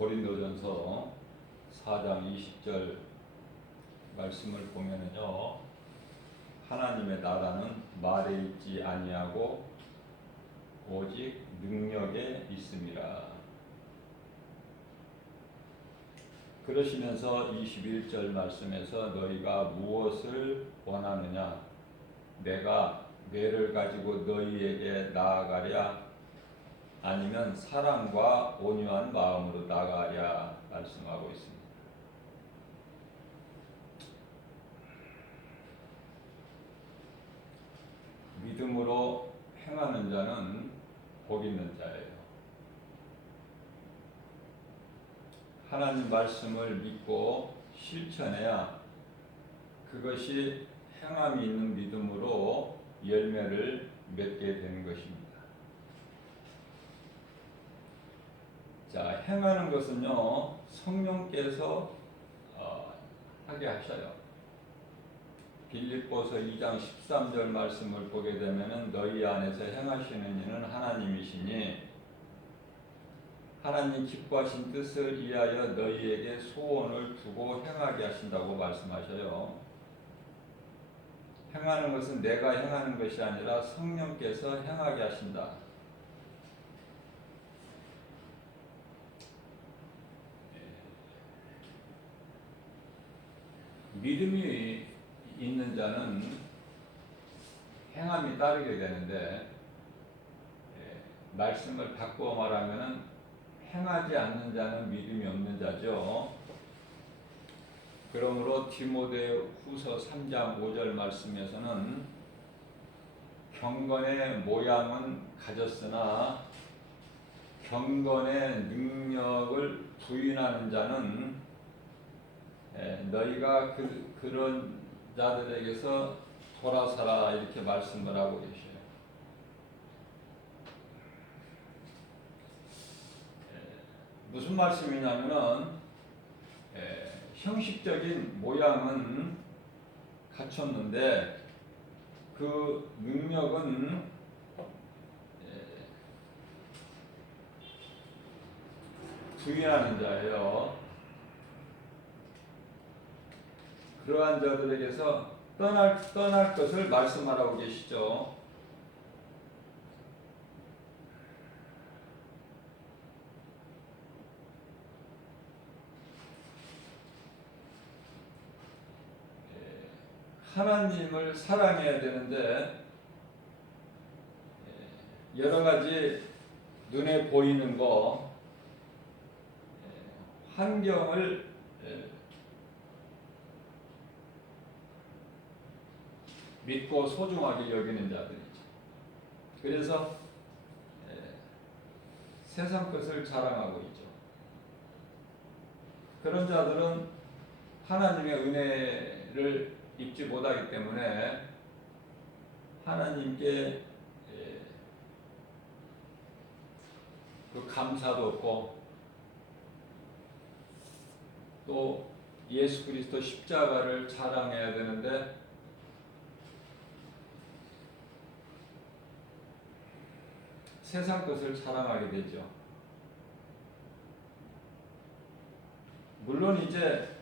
고린도전서 4장 20절 말씀을 보면은요, 하나님의 나라는 말에 있지 아니하고 오직 능력에 있음이라. 그러시면서 21절 말씀에서 너희가 무엇을 원하느냐, 내가 뇌를 가지고 너희에게 나아가랴, 아니면 사랑과 온유한 마음으로 나아가랴 말씀하고 있습니다. 믿음으로 행하는 자는 복 있는 자예요. 하나님 말씀을 믿고 실천해야 그것이 행함이 있는 믿음으로 열매를 맺게 되는 것입니다. 자, 행하는 것은요, 성령께서 하게 하셔요. 빌립보서 2장 13절 말씀을 보게 되면은 너희 안에서 행하시는 이는 하나님이시니 하나님 기뻐하신 뜻을 위하여 너희에게 소원을 두고 행하게 하신다고 말씀하셔요. 행하는 것은 내가 행하는 것이 아니라 성령께서 행하게 하신다. 믿음이 있는 자는 행함이 따르게 되는데, 말씀을 바꾸어 말하면 행하지 않는 자는 믿음이 없는 자죠. 그러므로 디모데후서 3장 5절 말씀에서는 경건의 모양은 가졌으나 경건의 능력을 부인하는 자는 너희가 그런 자들에게서 돌아서라, 이렇게 말씀을 하고 계셔요. 무슨 말씀이냐면은 형식적인 모양은 갖췄는데 그 능력은 부인하는 자예요. 그러한 자들에게서 떠날 것을 말씀하라고 계시죠. 하나님을 사랑해야 되는데 여러 가지 눈에 보이는 거, 환경을 믿고 소중하게 여기는 자들이죠. 그래서 세상 것을 자랑하고 있죠. 그런 자들은 하나님의 은혜를 입지 못하기 때문에 하나님께 그 감사도 없고, 또 예수 그리스도 십자가를 자랑해야 되는데 세상 것을 자랑하게 되죠. 물론 이제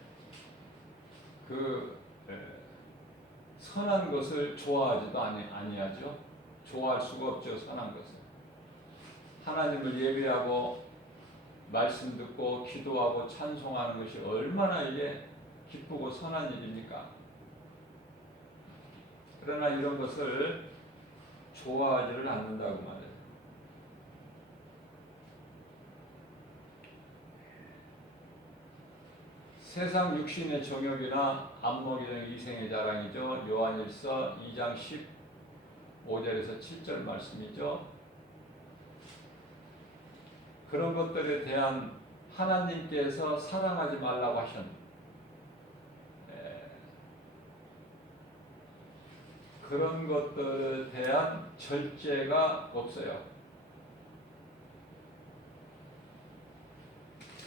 그 선한 것을 좋아하지도 아니하죠. 좋아할 수가 없죠, 선한 것을. 하나님을 예배하고 말씀 듣고 기도하고 찬송하는 것이 얼마나 이게 기쁘고 선한 일입니까? 그러나 이런 것을 좋아하지를 않는다고 말해요. 세상 육신의 정욕이나 안목이나 이생의 자랑이죠. 요한일서 2장 15절에서 7절 말씀이죠. 그런 것들에 대한 하나님께서 사랑하지 말라고 하셨는데 그런 것들에 대한 절제가 없어요.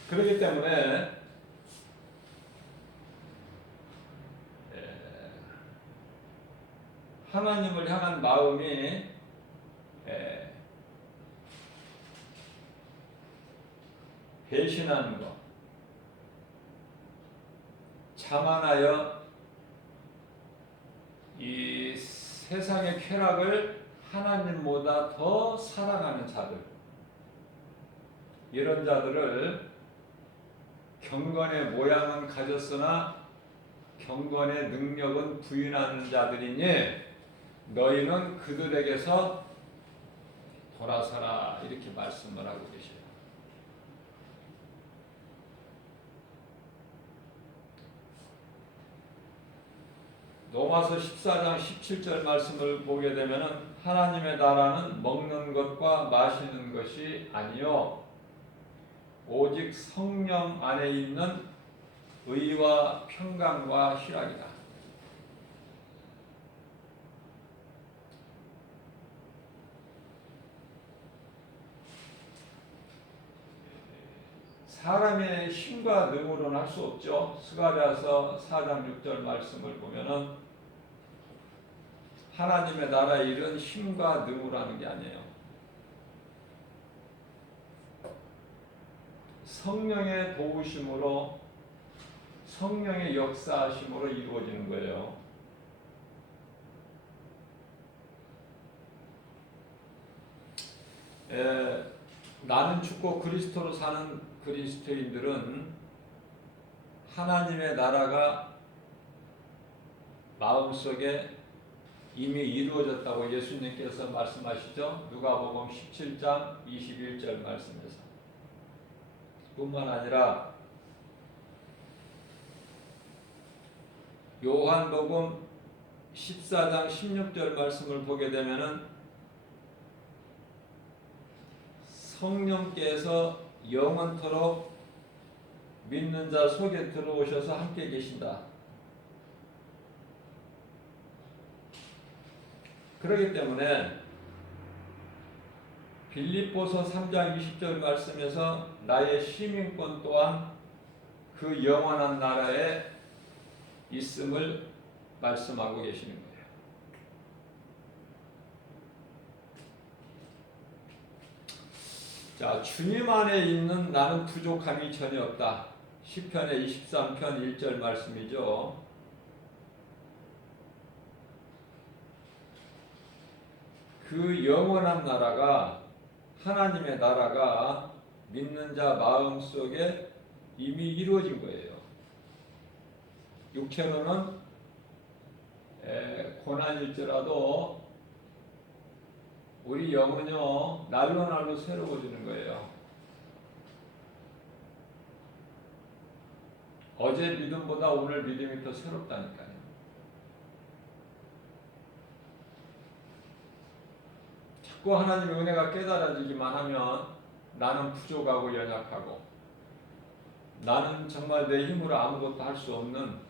그렇기 때문에 하나님을 향한 마음이 배신하는 것, 자만하여 이 세상의 쾌락을 하나님보다 더 사랑하는 자들, 이런 자들을 경건의 모양은 가졌으나 경건의 능력은 부인하는 자들이니 너희는 그들에게서 돌아서라, 이렇게 말씀을 하고 계셔요. 로마서 14장 17절 말씀을 보게 되면 하나님의 나라는 먹는 것과 마시는 것이 아니요 오직 성령 안에 있는 의와 평강과 희락이다. 사람의 힘과 능으로는 할 수 없죠. 스가랴서 4장 6절 말씀을 보면은 하나님의 나라의 일은 힘과 능으로 하는 게 아니에요. 성령의 도우심으로, 성령의 역사하심으로 이루어지는 거예요. 나는 죽고 그리스도로 사는 그리스도인들은 하나님의 나라가 마음속에 이미 이루어졌다고 예수님께서 말씀하시죠. 누가복음 17장 21절 말씀에서. 뿐만 아니라 요한복음 14장 16절 말씀을 보게 되면은 성령께서 영원토록 믿는 자 속에 들어오셔서 함께 계신다. 그렇기 때문에 빌립보서 3장 20절 말씀에서 나의 시민권 또한 그 영원한 나라에 있음을 말씀하고 계시는 거예요. 자, 주님 안에 있는 나는 부족함이 전혀 없다. 시편의 23편 1절 말씀이죠. 그 영원한 나라가, 하나님의 나라가 믿는 자 마음속에 이미 이루어진 거예요. 육체로는 고난일지라도 우리 영은요 날로 날로 새로워지는 거예요. 어제 믿음보다 오늘 믿음이 더 새롭다니까요. 자꾸 하나님의 은혜가 깨달아지기만 하면 나는 부족하고 연약하고 나는 정말 내 힘으로 아무것도 할 수 없는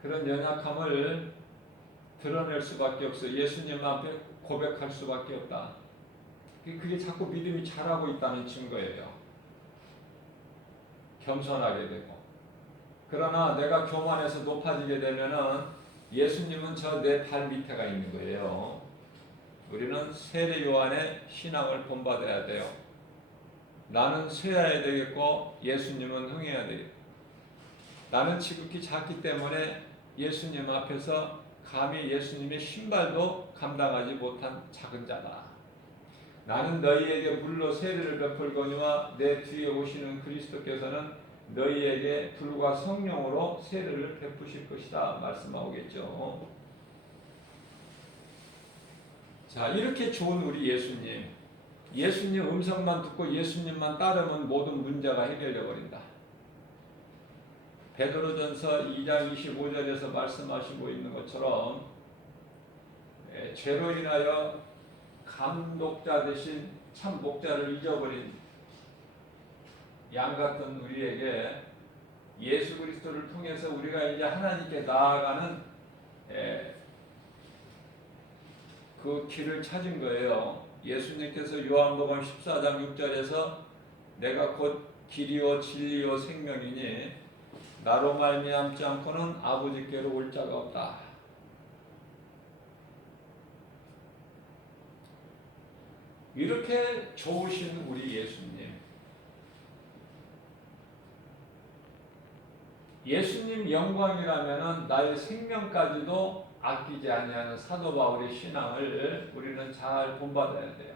그런 연약함을 드러낼 수밖에 없어요. 예수님 앞에 고백할 수밖에 없다. 그게 자꾸 믿음이 자라고 있다는 증거예요. 겸손하게 되고. 그러나 내가 교만해서 높아지게 되면은 예수님은 저 내 발 밑에가 있는 거예요. 우리는 세례 요한의 신앙을 본받아야 돼요. 나는 쇠해야 되겠고 예수님은 흥해야 되겠고. 나는 지극히 작기 때문에 예수님 앞에서 감히 예수님의 신발도 감당하지 못한 작은 자다. 나는 너희에게 물로 세례를 베풀거니와 내 뒤에 오시는 그리스도께서는 너희에게 불과 성령으로 세례를 베푸실 것이다 말씀하오겠죠. 자, 이렇게 좋은 우리 예수님 음성만 듣고 예수님만 따르면 모든 문제가 해결되어 버린다. 베드로전서 2장 25절에서 말씀하시고 있는 것처럼 죄로 인하여 감독자 대신 참 목자를 잊어버린 양 같은 우리에게 예수 그리스도를 통해서 우리가 이제 하나님께 나아가는 그 길을 찾은 거예요. 예수님께서 요한복음 14장 6절에서 내가 곧 길이요 진리요 생명이니 나로 말미암지 않고는 아버지께로 올 자가 없다. 이렇게 좋으신 우리 예수님, 예수님 영광이라면은 나의 생명까지도 아끼지 아니하는 사도 바울의 신앙을 우리는 잘 본받아야 돼요.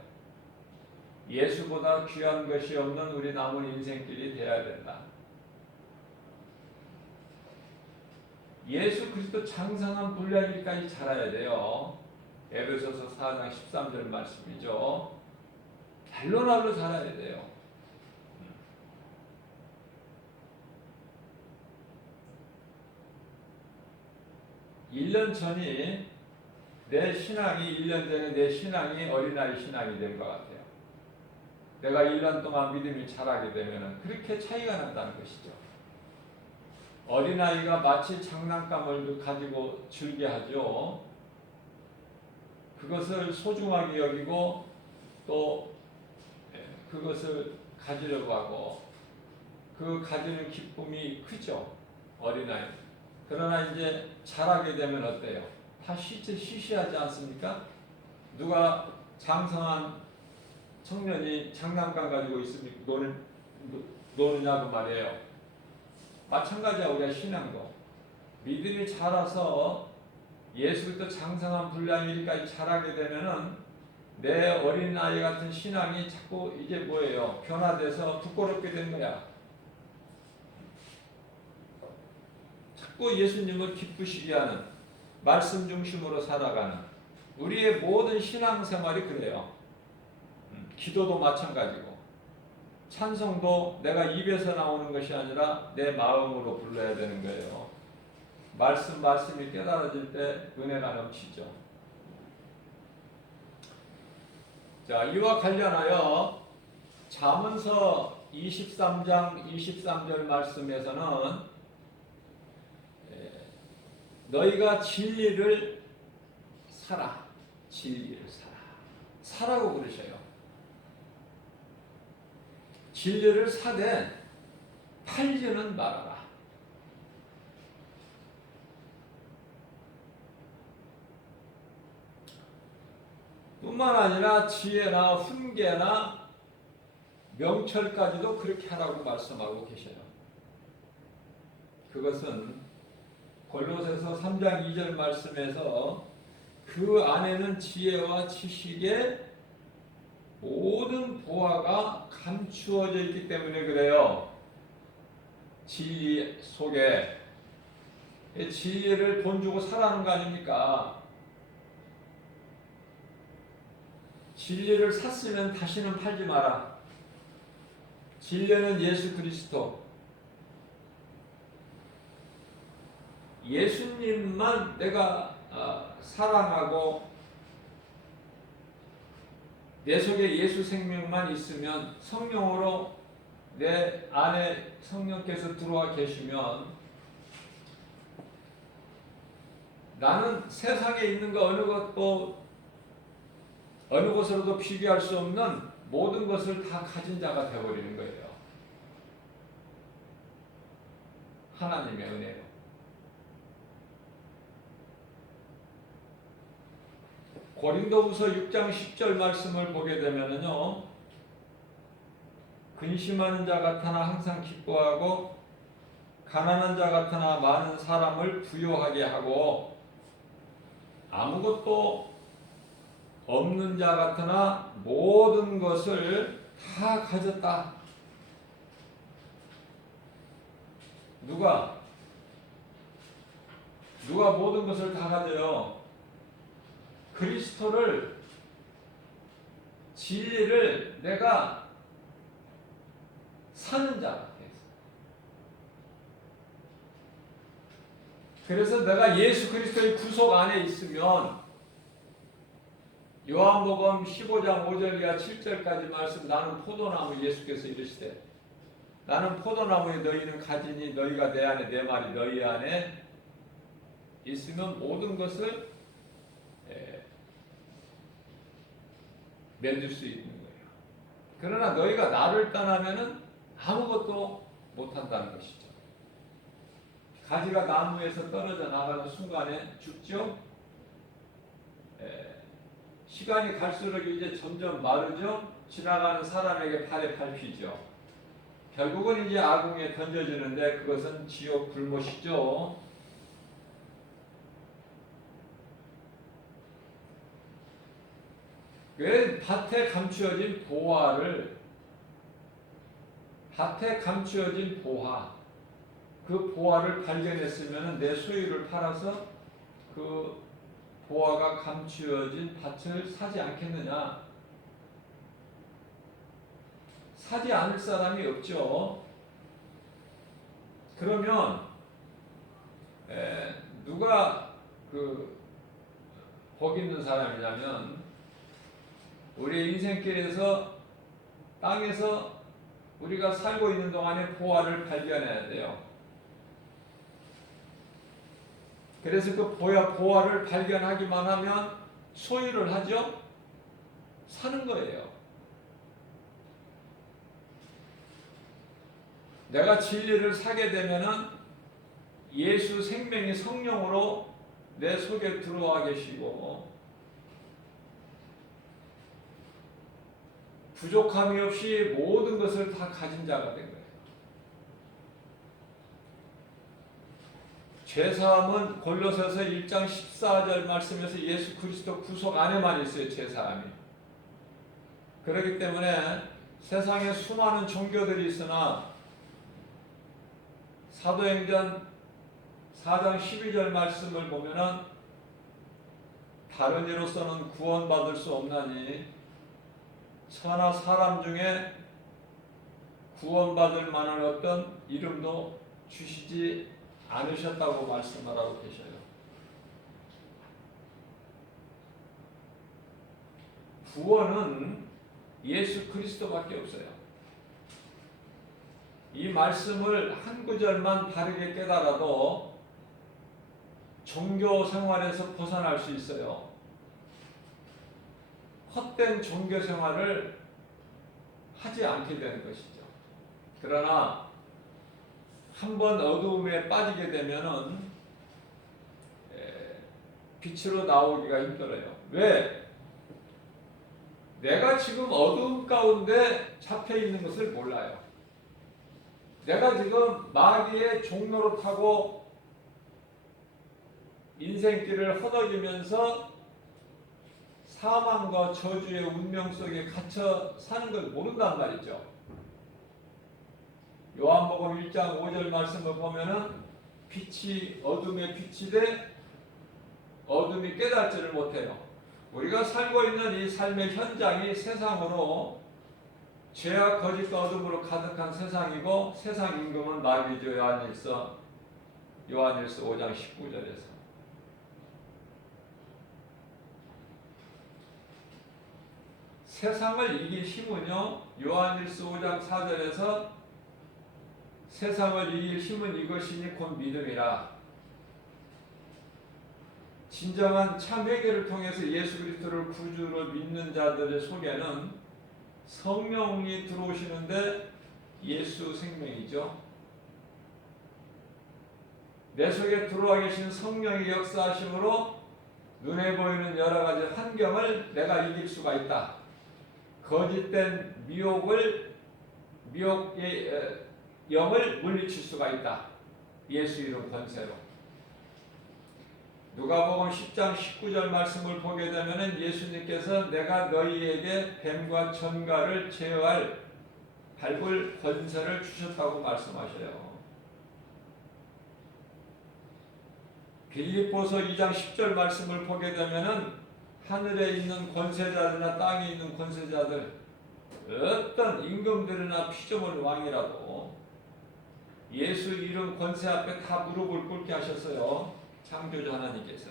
예수보다 귀한 것이 없는 우리 남은 인생길이 되어야 된다. 예수 그리스도 장성한 분량일까지 자라야 돼요. 에베소서 4장 13절 말씀이죠. 날로 자라야 돼요. 1년 전이 내 신앙이 1년 전에 내 신앙이 어린아이 신앙이 된 것 같아요. 내가 1년 동안 믿음이 자라게 되면 그렇게 차이가 난다는 것이죠. 어린아이가 마치 장난감을 가지고 즐겨하죠. 그것을 소중하게 여기고 또 그것을 가지려고 하고 그 가지는 기쁨이 크죠. 어린아이. 그러나 이제 자라게 되면 어때요? 다 시시하지 않습니까? 누가 장성한 청년이 장난감 가지고 있으니까 노느냐고 말이에요. 마찬가지야 우리가 신앙도. 믿음이 자라서 예수 그리스도 장성한 분량일까지 자라게 되면은 내 어린아이 같은 신앙이 자꾸 이제 뭐예요? 변화돼서 부끄럽게 된 거야. 자꾸 예수님을 기쁘시게 하는 말씀 중심으로 살아가는 우리의 모든 신앙생활이 그래요. 기도도 마찬가지고 찬송도 내가 입에서 나오는 것이 아니라 내 마음으로 불러야 되는 거예요. 말씀이 깨달아질 때 은혜가 넘치죠. 자, 이와 관련하여 잠언서 23장 23절 말씀에서는 너희가 진리를 살아. 진리를 살아. 사라고 그러셔요. 진리를 사되 팔지는 말아라. 뿐만 아니라 지혜나 훈계나 명철까지도 그렇게 하라고 말씀하고 계셔요. 그것은 골로새서 3장 2절 말씀에서 그 안에는 지혜와 지식의 모든 보화가 감추어져 있기 때문에 그래요. 진리 속에 진리를 돈 주고 사라는 거 아닙니까? 진리를 샀으면 다시는 팔지 마라. 진리는 예수 그리스도. 예수님만 내가 사랑하고 내 속에 예수 생명만 있으면 성령으로 내 안에 성령께서 들어와 계시면 나는 세상에 있는 거 어느 것으로도 비교할 수 없는 모든 것을 다 가진 자가 되어버리는 거예요. 하나님의 은혜로. 고린도후서 6장 10절 말씀을 보게 되면은요, 근심하는 자 같으나 항상 기뻐하고 가난한 자 같으나 많은 사람을 부요하게 하고 아무것도 없는 자 같으나 모든 것을 다 가졌다. 누가 모든 것을 다 가져요? 그리스도를, 진리를 내가 사는 자 같아요. 그래서 내가 예수 그리스도의 구속 안에 있으면 요한복음 15장 5절 이하 7절까지 말씀, 나는 포도나무, 예수께서 이르시되 나는 포도나무에 너희는 가지니 너희가 내 안에 내 말이 너희 안에 있으면 모든 것을 맺을 수 있는 거예요. 그러나 너희가 나를 떠나면은 아무것도 못한다는 것이죠. 가지가 나무에서 떨어져 나가는 순간에 죽죠. 시간이 갈수록 이제 점점 마르죠. 지나가는 사람에게 발에 밟히죠. 결국은 이제 아궁이에 던져지는데 그것은 지옥 불못이죠. 왜 밭에 감추어진 보화, 그 보화를 발견했으면 내 소유를 팔아서 그 보화가 감추어진 밭을 사지 않겠느냐? 사지 않을 사람이 없죠. 그러면 누가 그 복 있는 사람이냐면 우리 인생길에서 땅에서 우리가 살고 있는 동안에 보화를 발견해야 돼요. 그래서 그 보화를 발견하기만 하면 소유를 하죠. 사는 거예요. 내가 진리를 사게 되면은 예수 생명이 성령으로 내 속에 들어와 계시고 부족함이 없이 모든 것을 다 가진 자가 된 거예요. 죄사함은 골로새서 1장 14절 말씀에서 예수 그리스도 구속 안에만 있어요. 죄사함이. 그렇기 때문에 세상에 수많은 종교들이 있으나 사도행전 4장 12절 말씀을 보면은 다른 이로서는 구원받을 수 없나니 천하 사람 중에 구원받을 만한 어떤 이름도 주시지 않으셨다고 말씀을 하고 계셔요. 구원은 예수 그리스도밖에 없어요. 이 말씀을 한 구절만 바르게 깨달아도 종교 생활에서 벗어날 수 있어요. 헛된 종교 생활을 하지 않게 되는 것이죠. 그러나 한번 어두움에 빠지게 되면은 빛으로 나오기가 힘들어요. 왜? 내가 지금 어두움 가운데 잡혀 있는 것을 몰라요. 내가 지금 마귀의 종로를 타고 인생길을 허덕이면서 사망과 저주의 운명 속에 갇혀 사는 걸 모른단 말이죠. 요한복음 1장 5절 말씀을 보면은 빛이 어둠에 비치되 어둠이 깨닫지를 못해요. 우리가 살고 있는 이 삶의 현장이 세상으로 죄와 거짓과 어둠으로 가득한 세상이고 세상 임금은 마귀죠. 요한일서 5장 19절에서 세상을 이길 힘은요, 요한일서 5장 4절에서 세상을 이길 힘은 이것이니 곧 믿음이라. 진정한 참 회개를 통해서 예수 그리스도를 구주로 믿는 자들의 속에는 성령이 들어오시는데 예수 생명이죠. 내 속에 들어와 계신 성령의 역사하심으로 눈에 보이는 여러 가지 환경을 내가 이길 수가 있다. 거짓된 미혹의 영을 물리칠 수가 있다. 예수 이름 권세로. 누가복음 10장 19절 말씀을 보게 되면은 예수님께서 내가 너희에게 뱀과 전갈을 제어할 밟을 권세를 주셨다고 말씀하셔요. 빌립보서 2장 10절 말씀을 보게 되면은 하늘에 있는 권세자들이나 땅에 있는 권세자들, 어떤 임금들이나 피조물 왕이라도 예수 이름 권세 앞에 다 무릎을 꿇게 하셨어요. 창조주 하나님께서.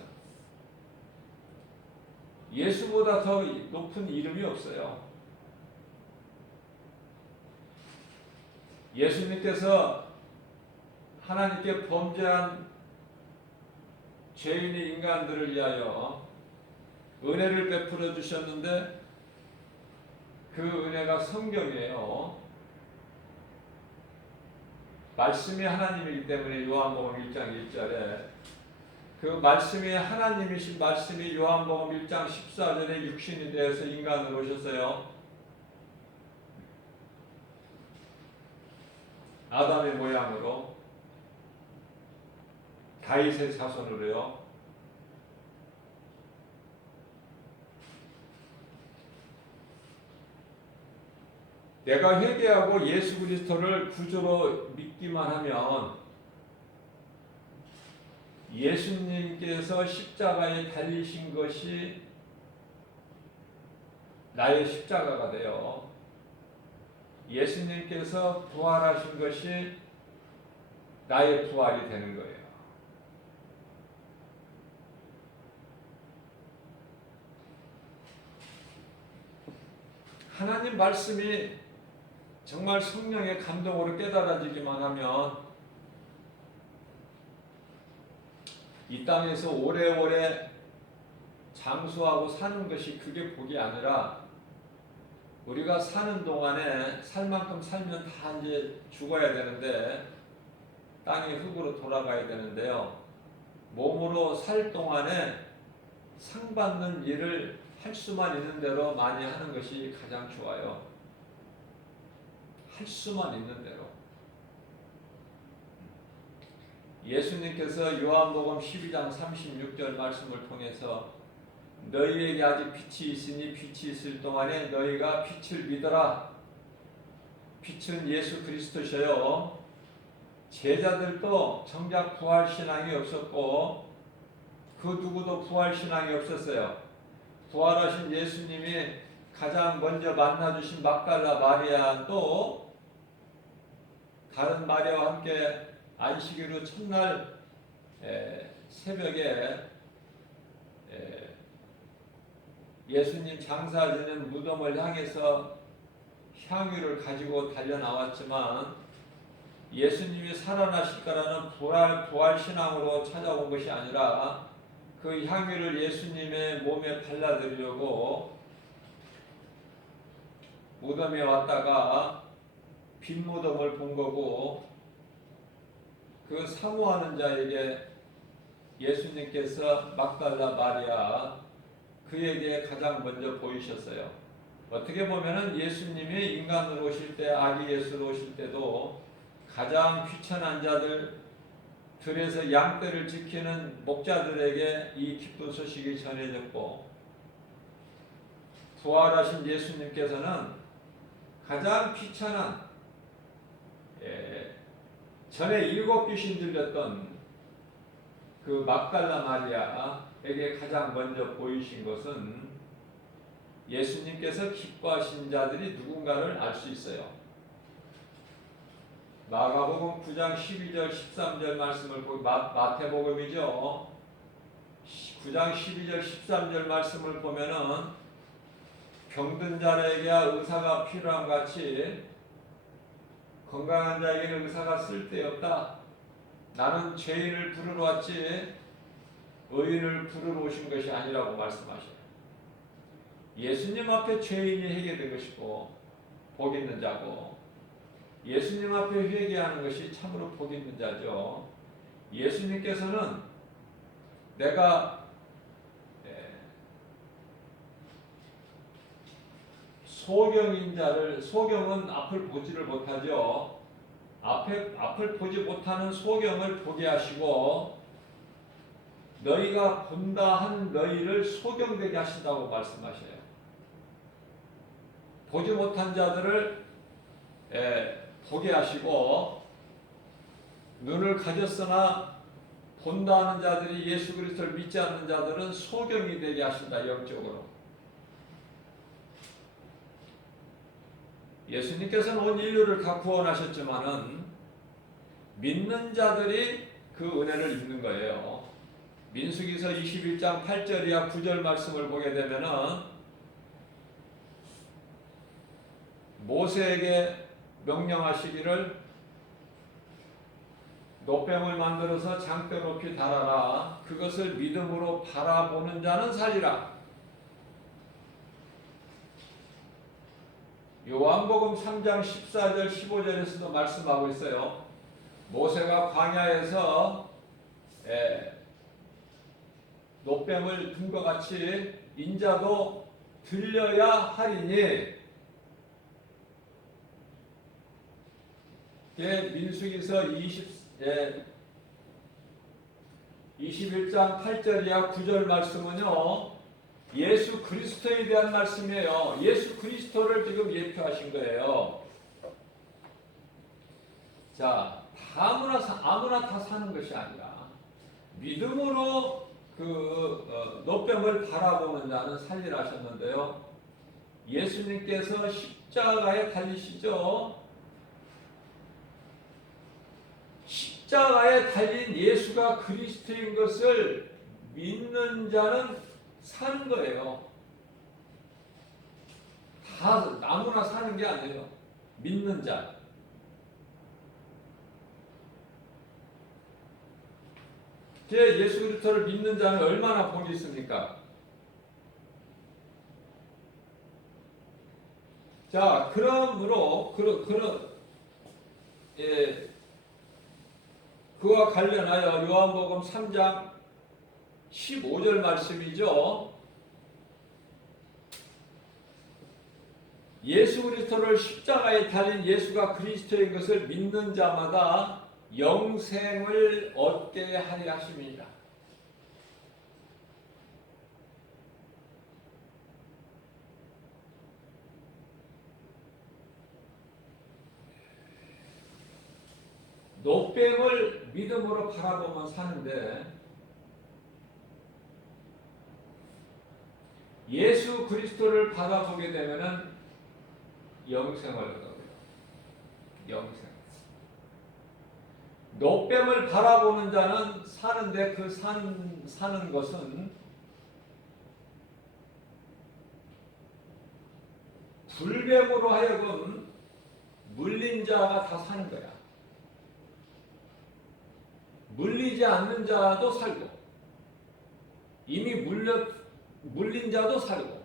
예수보다 더 높은 이름이 없어요. 예수님께서 하나님께 범죄한 죄인의 인간들을 위하여 은혜를 베풀어 주셨는데 그 은혜가 성경이에요. 말씀이 하나님이기 때문에 요한복음 1장 1절에 그 말씀이 하나님이신 말씀이 요한복음 1장 14절에 육신이 되어서 인간으로 오셨어요. 아담의 모양으로 다윗의 자손으로요. 내가 회개하고 예수 그리스도를 구주로 믿기만 하면 예수님께서 십자가에 달리신 것이 나의 십자가가 되어 예수님께서 부활하신 것이 나의 부활이 되는 거예요. 하나님 말씀이 정말 성령의 감동으로 깨달아지기만 하면 이 땅에서 오래오래 장수하고 사는 것이 그게 복이 아니라 우리가 사는 동안에 살 만큼 살면 다 이제 죽어야 되는데 땅이 흙으로 돌아가야 되는데요. 몸으로 살 동안에 상 받는 일을 할 수만 있는 대로 많이 하는 것이 가장 좋아요. 할 수만 있는 대로. 예수님께서 요한복음 12장 36절 말씀을 통해서 너희에게 아직 빛이 있으니 빛이 있을 동안에 너희가 빛을 믿어라. 빛은 예수 그리스도셔요. 제자들도 정작 부활신앙이 없었고 그 누구도 부활신앙이 없었어요. 부활하신 예수님이 가장 먼저 만나주신 막달라 마리아도 다른 마리아와 함께 안식일로 첫날 새벽에 예수님 장사지는 무덤을 향해서 향유를 가지고 달려 나왔지만 예수님이 살아나실 거라는 부활신앙으로 찾아온 것이 아니라 그 향유를 예수님의 몸에 발라드리려고 무덤에 왔다가 빈 무덤을 본 거고 그 사모하는 자에게 예수님께서 막달라 마리아 그에게 가장 먼저 보이셨어요. 어떻게 보면은 예수님이 인간으로 오실 때 아기 예수로 오실 때도 가장 귀천한 자들 들에서 양떼를 지키는 목자들에게 이 기쁜 소식이 전해졌고 부활하신 예수님께서는 가장 귀천한 전에 7 귀신 들렸던 그 막달라 마리아에게 가장 먼저 보이신 것은 예수님께서 기뻐하신 자들이 누군가를 알 수 있어요. 마가복음 9장 12절 13절 말씀을 보고 마태복음이죠. 9장 12절 13절 말씀을 보면은 병든 자에게 의사가 필요함 같이 건강한 자에게는 의사가 쓸데없다. 나는 죄인을 부르러 왔지 의인을 부르러 오신 것이 아니라고 말씀하셔요. 예수님 앞에 죄인이 회개된 것이고 복 있는 자고 예수님 앞에 회개하는 것이 참으로 복 있는 자죠. 예수님께서는 내가 소경인 자를 소경은 앞을 보지를 못하죠. 앞을 보지 못하는 소경을 보게 하시고 너희가 본다 한 너희를 소경되게 하신다고 말씀하셔요. 보지 못한 자들을 보게 하시고 눈을 가졌으나 본다 하는 자들이 예수 그리스도를 믿지 않는 자들은 소경이 되게 하신다. 영적으로. 예수님께서는 온 인류를 다 구원하셨지만은 믿는 자들이 그 은혜를 입는 거예요. 민수기서 21장 8절 이하 9절 말씀을 보게 되면은 모세에게 명령하시기를 노뱀을 만들어서 장대 높이 달아라. 그것을 믿음으로 바라보는 자는 살리라. 요한복음 3장 14절 15절에서도 말씀하고 있어요. 모세가 광야에서 노뱀을 든 것 같이 인자도 들려야 하리니 민수기서 21장 8절 이하 9절 말씀은요, 예수 그리스도에 대한 말씀이에요. 예수 그리스도를 지금 예표하신 거예요. 자, 아무나 다 사는 것이 아니라 믿음으로 노뱀을 바라보는 자는 살리라 하셨는데요. 예수님께서 십자가에 달리시죠. 십자가에 달린 예수가 그리스도인 것을 믿는 자는 사는 거예요. 다 아무나 사는 게 아니에요. 믿는 자. 예수 그리스도를 믿는 자는 얼마나 복이 있습니까? 자, 그러므로 그와 관련하여 요한복음 3장 15절 말씀이죠. 예수 그리스도를 십자가에 달린 예수가 그리스도인 것을 믿는 자마다 영생을 얻게 하려 하십니다. 노뱀을 믿음으로 바라보면 사는데 예수 그리스도를 바라보게 되면은 영생을 얻어요. 영생. 노뱀을 바라보는 자는 사는데 그 사는 것은 불뱀으로 하여금 물린 자가 다 사는 거야. 물리지 않는 자도 살고 이미 물린 자도 살고.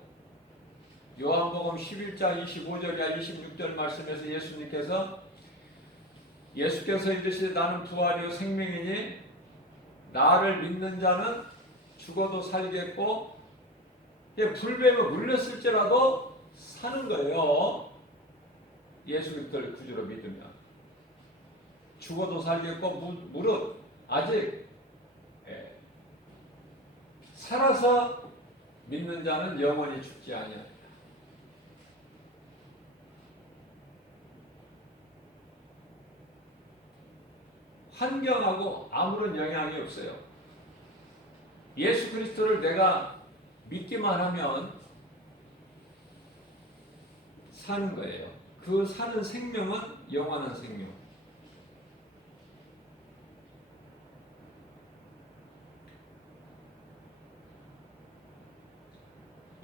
요한복음 11장 25절과 26절 말씀에서 예수께서 이르시되 나는 부활이요 생명이니 나를 믿는 자는 죽어도 살겠고, 불뱀에 물렸을지라도 사는 거예요. 예수 그리스도를 구주로 믿으면 죽어도 살겠고 무릇 아직 살아서 믿는 자는 영원히 죽지 아니하리라. 환경하고 아무런 영향이 없어요. 예수 그리스도를 내가 믿기만 하면 사는 거예요. 그 사는 생명은 영원한 생명.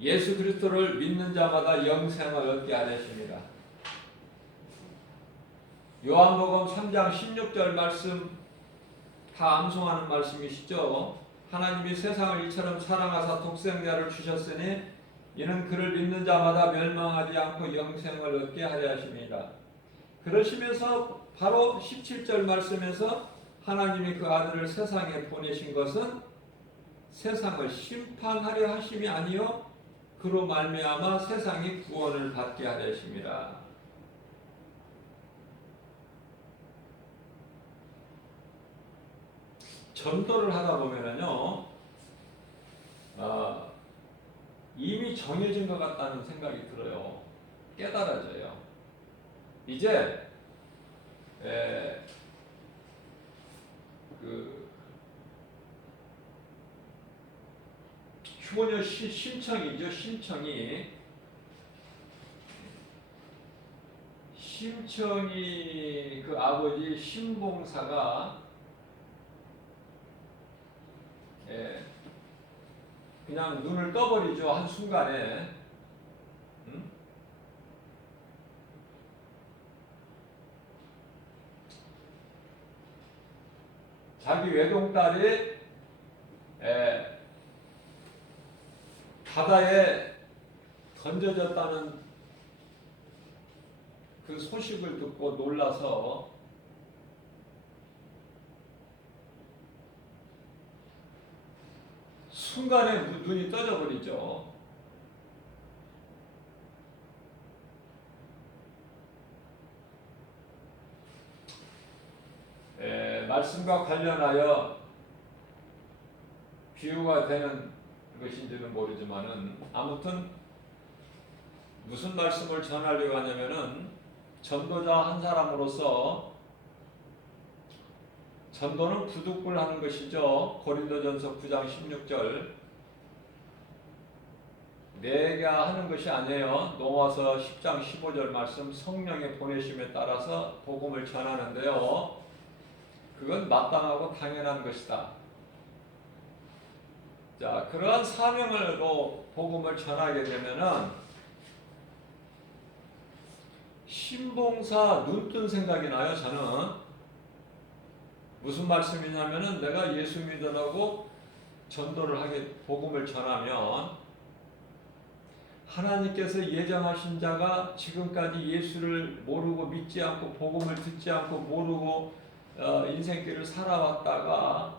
예수 그리스도를 믿는 자마다 영생을 얻게 하십니다. 요한복음 3장 16절 말씀 다 암송하는 말씀이시죠. 하나님이 세상을 이처럼 사랑하사 독생자를 주셨으니 이는 그를 믿는 자마다 멸망하지 않고 영생을 얻게 하려 하십니다. 그러시면서 바로 17절 말씀에서 하나님이 그 아들을 세상에 보내신 것은 세상을 심판하려 하심이 아니요 그로 말미암아 세상이 구원을 받게 하려 하십니다. 전도를 하다 보면은요, 이미 정해진 것 같다는 생각이 들어요. 깨달아져요. 이제 효녀 심청이죠. 심청이 그 아버지 신봉사가 그냥 눈을 떠버리죠. 한순간에. 자기 외동딸이 바다에 던져졌다는 그 소식을 듣고 놀라서 순간에 눈이 떠져버리죠. 말씀과 관련하여 비유가 되는 것인지는 모르지만은 아무튼 무슨 말씀을 전하려고 하냐면은 전도자 한 사람으로서 전도는 부득불 하는 것이죠. 고린도전서 9장 16절 내가 하는 것이 아니에요. 로마서 10장 15절 말씀 성령의 보내심에 따라서 복음을 전하는데요. 그건 마땅하고 당연한 것이다. 자, 그러한 사명으로 복음을 전하게 되면은 신봉사 눈뜬 생각이 나요. 저는 무슨 말씀이냐면은 내가 예수 믿으라고 전도를 하게 복음을 전하면 하나님께서 예정하신 자가 지금까지 예수를 모르고 믿지 않고 복음을 듣지 않고 모르고 인생길을 살아왔다가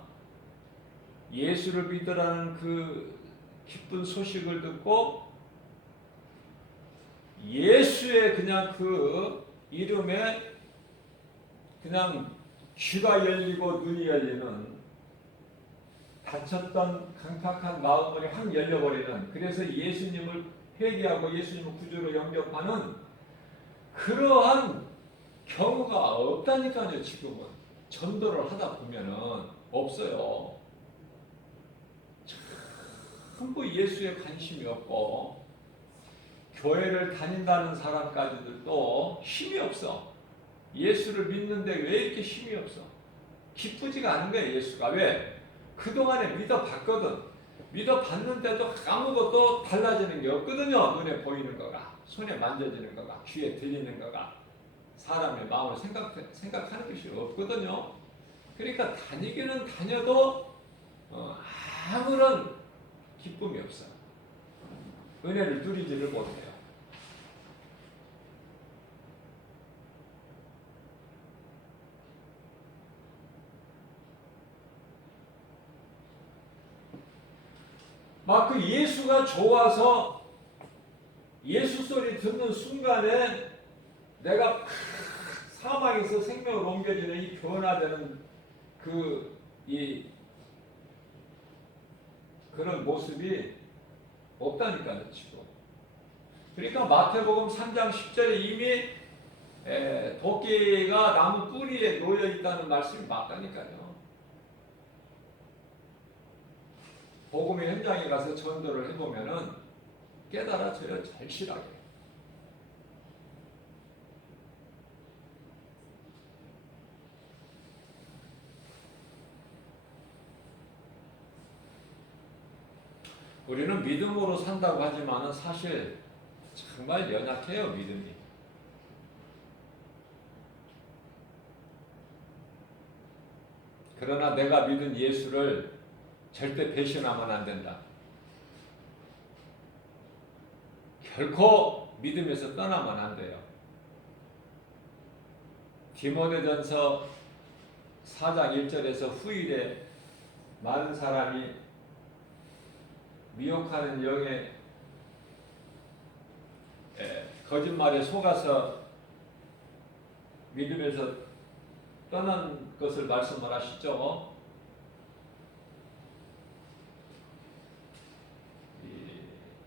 예수를 믿으라는 그 기쁜 소식을 듣고 예수의 그냥 그 이름에 그냥 귀가 열리고 눈이 열리는 닫혔던 강팍한 마음을 확 열려버리는 그래서 예수님을 회개하고 예수님을 구주로 영접하는 그러한 경우가 없다니까요. 지금은 전도를 하다 보면은 없어요. 전부 예수에 관심이 없고 교회를 다닌다는 사람까지들도 힘이 없어. 예수를 믿는데 왜 이렇게 힘이 없어? 기쁘지가 않은 거예요. 예수가 왜? 그동안에 믿어봤거든. 믿어봤는데도 아무것도 달라지는 게 없거든요. 눈에 보이는 거가, 손에 만져지는 거가, 귀에 들리는 거가 사람의 마음을 생각하는 것이 없거든요. 그러니까 다니기는 다녀도 아무런 기쁨이 없어요. 은혜를 누리지를 못해요. 막 그 예수가 좋아서 예수 소리 듣는 순간에 내가 사망에서 생명으로 옮겨지는 이 변화되는 그런 모습이 없다니까요, 지금. 그러니까 마태복음 3장 10절에 이미 도끼가 나무 뿌리에 놓여 있다는 말씀이 맞다니까요. 복음의 현장에 가서 전도를 해보면은 깨달아져요, 절실하게. 우리는 믿음으로 산다고 하지만은 사실 정말 연약해요, 믿음이. 그러나 내가 믿은 예수를 절대 배신하면 안 된다. 결코 믿음에서 떠나면 안 돼요. 디모데전서 4장 1절에서 후일에 많은 사람이 미혹하는 영의 거짓말에 속아서 믿음에서 떠난 것을 말씀을 하시죠.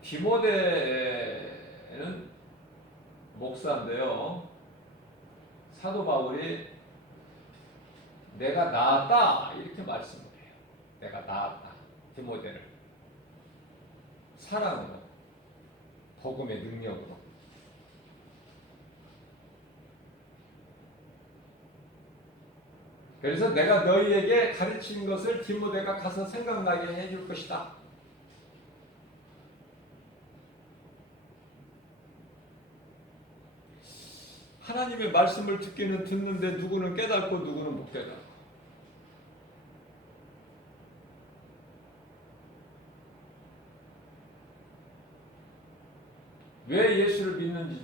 디모데는 목사인데요. 사도 바울이 내가 낳았다 이렇게 말씀을 해요. 내가 낳았다. 디모데를 사랑으로 복음의 능력으로. 그래서 내가 너희에게 가르친 것을 디모데가 가서 생각나게 해줄 것이다. 하나님의 말씀을 듣기는 듣는데 누구는 깨닫고 누구는 못 깨닫고. 왜 예수를 믿는지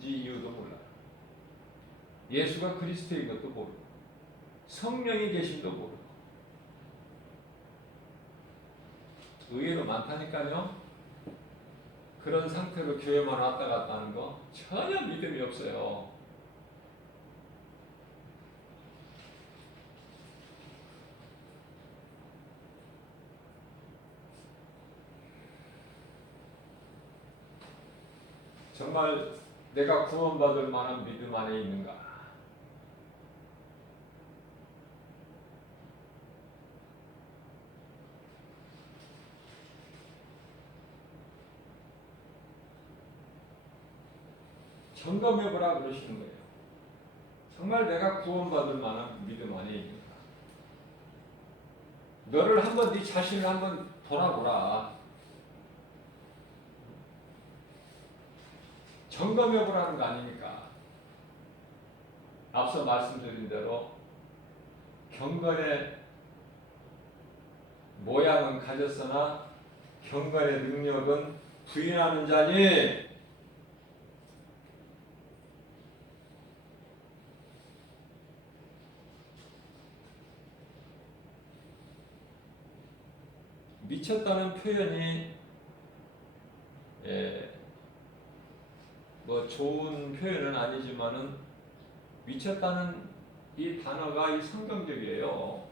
이유도 몰라요. 예수가 그리스도인 것도 모르고 성령이 계신도 모르고. 의외로 많다니까요. 그런 상태로 교회만 왔다 갔다 하는 거 전혀 믿음이 없어요. 정말 내가 구원받을 만한 믿음 안에 있는가? 점검해보라 그러시는 거예요. 정말 내가 구원받을 만한 믿음 안에 있는가? 너를 한번 네 자신을 한번 돌아보라. 점검해보라는 거 아닙니까? 앞서 말씀드린 대로 경건의 모양은 가졌으나 경건의 능력은 부인하는 자니 미쳤다는 표현이 뭐 좋은 표현은 아니지만은 미쳤다는 이 단어가 이 성경적이에요.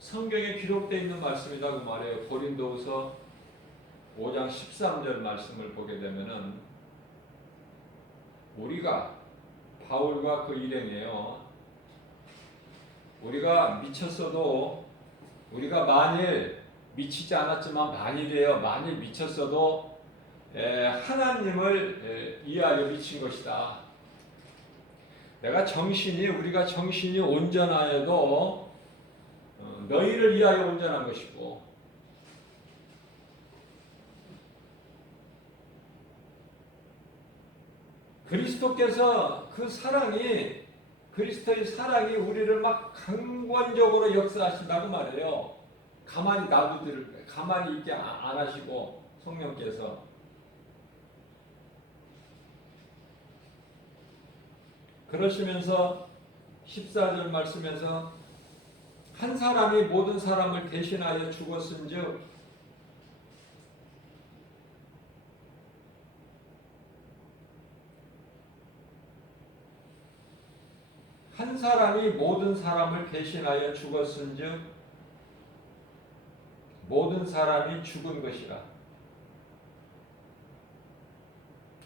성경에 기록되어 있는 말씀이라고 말해요. 고린도후서 5장 13절 말씀을 보게 되면은 우리가 바울과 그 일행이에요. 우리가 미쳤어도 우리가 만일 미치지 않았지만 만일 미쳤어도 하나님을 이해하려 미친 것이다. 우리가 정신이 온전하여도 너희를 위하여 온전한 것이고 그리스도께서 그리스도의 사랑이 우리를 막 강권적으로 역사하신다고 말해요. 가만히 있게 안 하시고 성령께서 그러시면서 14절 말씀에서 한 사람이 모든 사람을 대신하여 죽었은즉 한 사람이 모든 사람을 대신하여 죽었은즉 모든 사람이 죽은 것이라.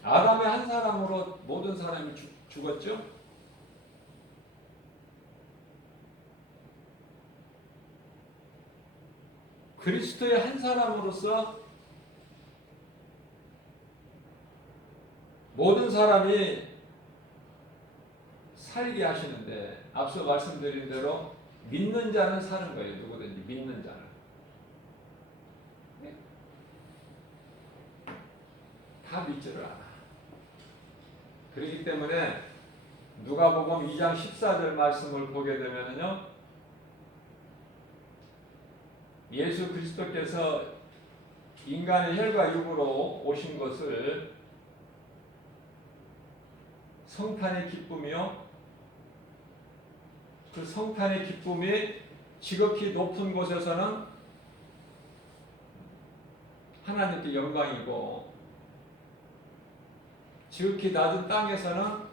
아담의 한 사람으로 모든 사람이 죽었죠? 그리스도의 한 사람으로서 모든 사람이 살게 하시는데 앞서 말씀드린 대로 믿는 자는 사는 거예요. 누구든지 믿는 자는. 다 믿지를 않아. 그렇기 때문에 누가복음 2장 14절 말씀을 보게 되면요, 예수 그리스도께서 인간의 혈과 육으로 오신 것을 성탄의 기쁨이요, 그 성탄의 기쁨이 지극히 높은 곳에서는 하나님께 영광이고 지극히 낮은 땅에서는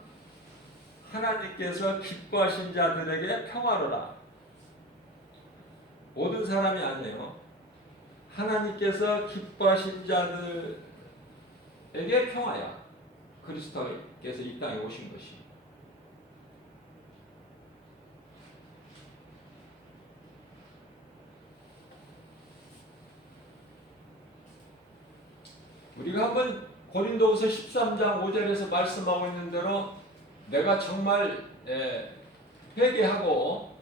하나님께서 기뻐하신 자들에게 평화로라. 모든 사람이 아니에요. 하나님께서 기뻐하신 자들에게 평화야. 그리스도께서 이 땅에 오신 것이. 우리가 한번 고린도후서 13장 5절에서 말씀하고 있는 대로 내가 정말 회개하고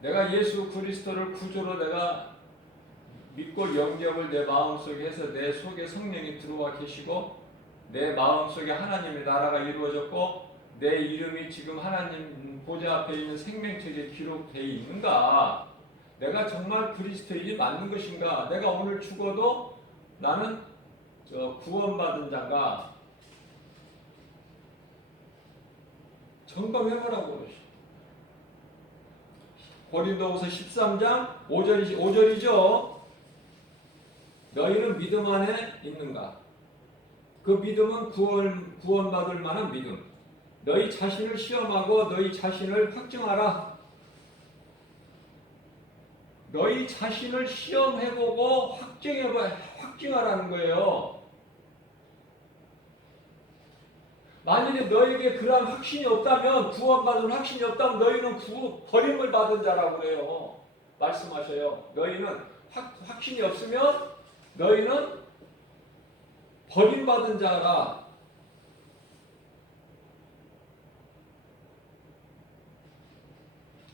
내가 예수 그리스도를 구주로 내가 믿고 영접을 내 마음속에 해서 내 속에 성령이 들어와 계시고 내 마음속에 하나님의 나라가 이루어졌고 내 이름이 지금 하나님 보좌 앞에 있는 생명책에 기록되어 있는가? 내가 정말 그리스도인이 맞는 것인가? 내가 오늘 죽어도 나는 구원받은 자가? 점검해보라고 그러시. 고린도후서 13장 5절이죠. 너희는 믿음 안에 있는가? 그 믿음은 구원받을 만한 믿음. 너희 자신을 시험하고 너희 자신을 확증하라. 너희 자신을 시험해보고 확증하라는 거예요. 만일에 너에게 그러한 확신이 없다면, 구원받은 확신이 없다면 너희는 버림을 받은 자라고 그래요. 말씀하셔요. 너희는 확신이 없으면 너희는 버림받은 자라.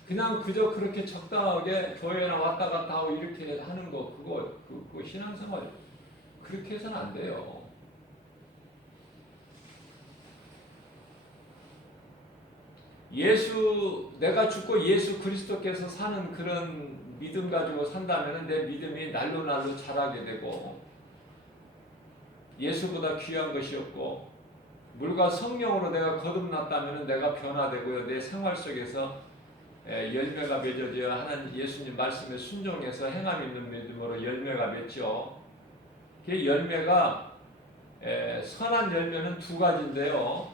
그냥 그저 그렇게 적당하게 교회나 왔다 갔다 하고 이렇게 하는 거, 그거 신앙생활 그렇게 해서는 안 돼요. 내가 죽고 예수 그리스도께서 사는 그런 믿음 가지고 산다면 내 믿음이 날로 날로 자라게 되고, 예수보다 귀한 것이 없고, 물과 성령으로 내가 거듭났다면 내가 변화되고요. 내 생활 속에서 열매가 맺어져야 하나님 예수님 말씀에 순종해서 행함 있는 믿음으로 열매가 맺죠. 그 열매가 선한 열매는 두 가지인데요.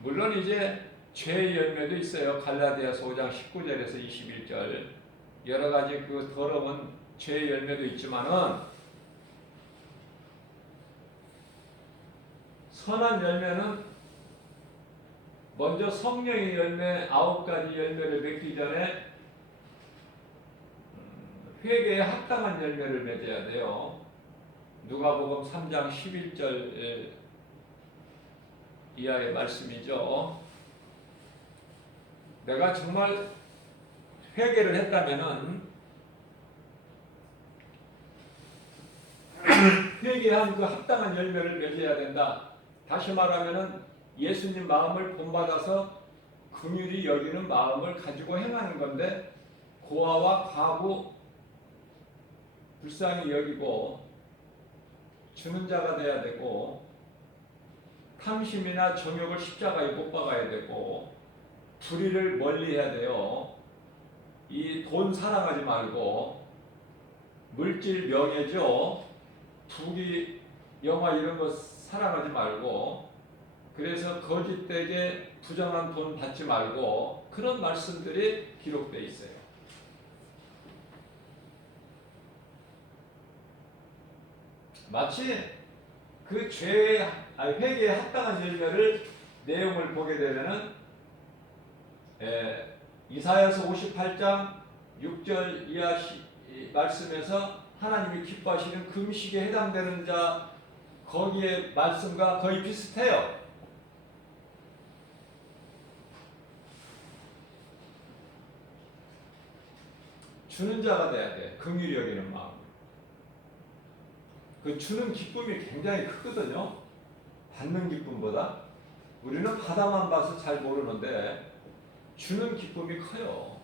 물론 이제 죄의 열매도 있어요. 갈라디아서 5장 19절에서 21절 여러 가지 그 더러운 죄의 열매도 있지만은, 선한 열매는 먼저 성령의 열매 9가지 열매를 맺기 전에 회개에 합당한 열매를 맺어야 돼요. 누가복음 3장 11절 이하의 말씀이죠. 내가 정말 회개를 했다면은 회개한 그 합당한 열매를 맺어야 된다. 다시 말하면은 예수님 마음을 본받아서 긍휼히 여기는 마음을 가지고 행하는 건데, 고아와 과부 불쌍히 여기고 주는 자가 돼야 되고, 탐심이나 정욕을 십자가에 못 박아야 되고, 불의를 멀리해야 돼요. 이 돈 사랑하지 말고, 물질 명예죠, 부귀 영화 이런 거 사랑하지 말고, 그래서 거짓되게 부정한 돈 받지 말고, 그런 말씀들이 기록되어 있어요. 마치 그 회개에 합당한 열매를 내용을 보게 되면은 이사야서 58장 6절 이하 말씀에서 하나님이 기뻐하시는 금식에 해당되는 자, 거기에 말씀과 거의 비슷해요. 주는 자가 돼야 돼. 긍휼히 여기는 마음. 그 주는 기쁨이 굉장히 크거든요. 받는 기쁨보다. 우리는 받아만 봐서 잘 모르는데 주는 기쁨이 커요.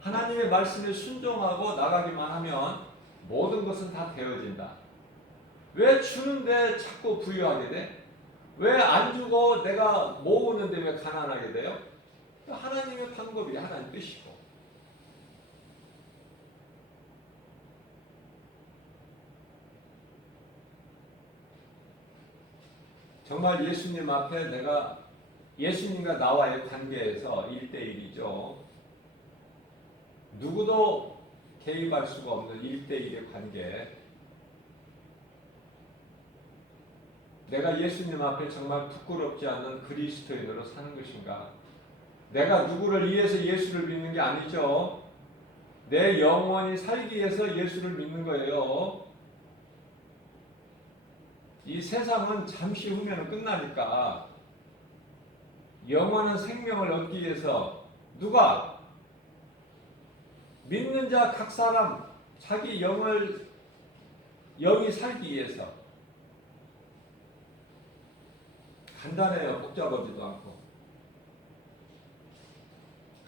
하나님의 말씀에 순종하고 나가기만 하면 모든 것은 다 되어진다. 왜 주는데 자꾸 부유하게 돼? 왜 안 주고 내가 모으는데 왜 가난하게 돼요? 하나님의 방법이 하나님 뜻이고. 정말 예수님 앞에 내가 예수님과 나와의 관계에서 1대1이죠. 누구도 개입할 수가 없는 1대1의 관계. 내가 예수님 앞에 정말 부끄럽지 않는 그리스도인으로 사는 것인가? 내가 누구를 위해서 예수를 믿는 게 아니죠. 내 영혼이 살기 위해서 예수를 믿는 거예요. 이 세상은 잠시 후면 끝나니까 영원한 생명을 얻기 위해서 누가? 믿는 자 각 사람 자기 영이 살기 위해서. 간단해요. 복잡하지도 않고.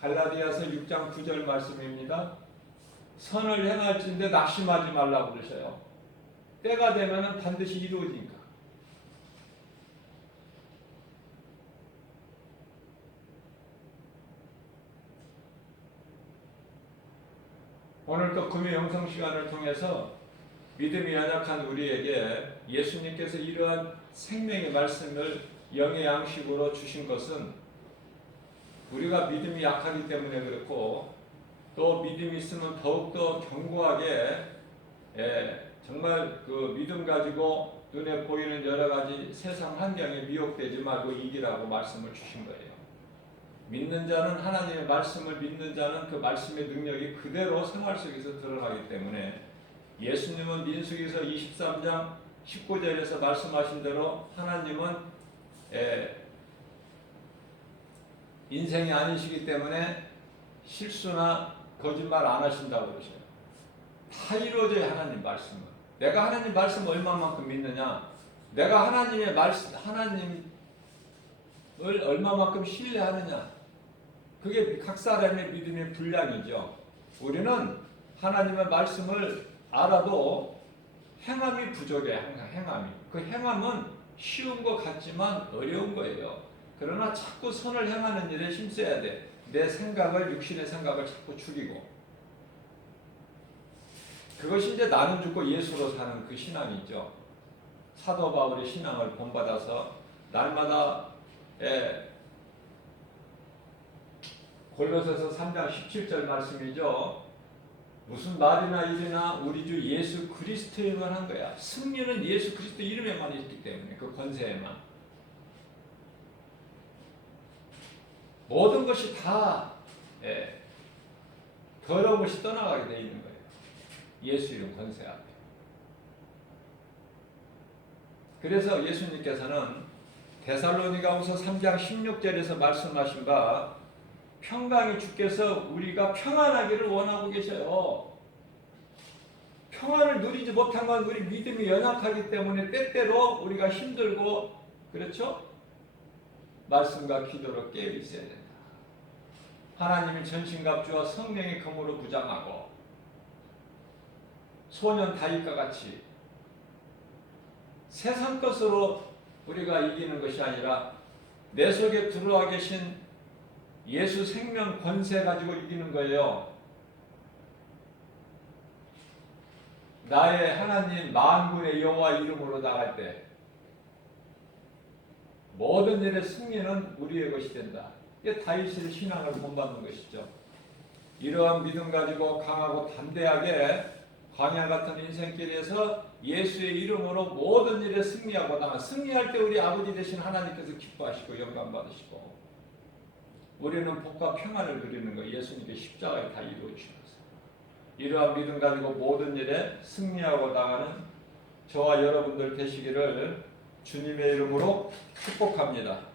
갈라디아서 6장 9절 말씀입니다. 선을 행할진대 낙심하지 말라고 그러셔요. 때가 되면 반드시 이루어지니까. 오늘 또 금요 영성 시간을 통해서 믿음이 연약한 우리에게 예수님께서 이러한 생명의 말씀을 영의 양식으로 주신 것은 우리가 믿음이 약하기 때문에 그렇고, 또 믿음이 있으면 더욱더 견고하게 정말 그 믿음 가지고 눈에 보이는 여러 가지 세상 환경에 미혹되지 말고 이기라고 말씀을 주신 거예요. 믿는 자는 하나님의 말씀을 믿는 자는 그 말씀의 능력이 그대로 생활 속에서 드러나기 때문에 예수님은 민수기서 23장 19절에서 말씀하신 대로 하나님은 인생이 아니시기 때문에 실수나 거짓말 안 하신다고 그러셔요. 다 이루어져요. 하나님 말씀은. 내가 하나님 말씀 얼마만큼 믿느냐, 내가 하나님의 말씀, 하나님을 얼마만큼 신뢰하느냐, 그게 각 사람의 믿음의 분량이죠. 우리는 하나님의 말씀을 알아도 행함이 부족해. 항상 행함이. 그 행함은 쉬운 것 같지만 어려운 거예요. 그러나 자꾸 선을 행하는 일에 힘써야 돼. 내 생각을, 육신의 생각을 자꾸 죽이고. 그것이 이제 나는 죽고 예수로 사는 그 신앙이죠. 사도 바울의 신앙을 본받아서 날마다 골로새서 3장 17절 말씀이죠. 무슨 말이나 일이나 우리 주 예수 그리스도에만 한 거야. 승리는 예수 그리스도 이름에만 있기 때문에, 그 권세에만. 모든 것이 다 더러운 것이 떠나가게 되어 있는 거예요. 예수 이름 권세 앞에. 그래서 예수님께서는 데살로니가후서 3장 16절에서 말씀하신 바 평강의 주께서 우리가 평안하기를 원하고 계셔요. 평안을 누리지 못한 건 우리 믿음이 연약하기 때문에 때때로 우리가 힘들고, 그렇죠? 말씀과 기도로 깨어 있어야 된다. 하나님이 전신갑주와 성령의 검으로 부장하고 소년 다윗과 같이 세상 것으로 우리가 이기는 것이 아니라 내 속에 들어와 계신 예수 생명 권세 가지고 이기는 거예요. 나의 하나님 만군의 여호와 이름으로 나갈 때 모든 일의 승리는 우리의 것이 된다. 이게 다윗의 신앙을 본받는 것이죠. 이러한 믿음 가지고 강하고 담대하게 광야 같은 인생길에서 예수의 이름으로 모든 일에 승리하고 나가 승리할 때 우리 아버지 되신 하나님께서 기뻐하시고 영광 받으시고, 우리는 복과 평안을 누리는 거 예수님께 십자가에 다 이루어 주셔서 이러한 믿음 가지고 모든 일에 승리하고 나가는 저와 여러분들 되시기를 주님의 이름으로 축복합니다.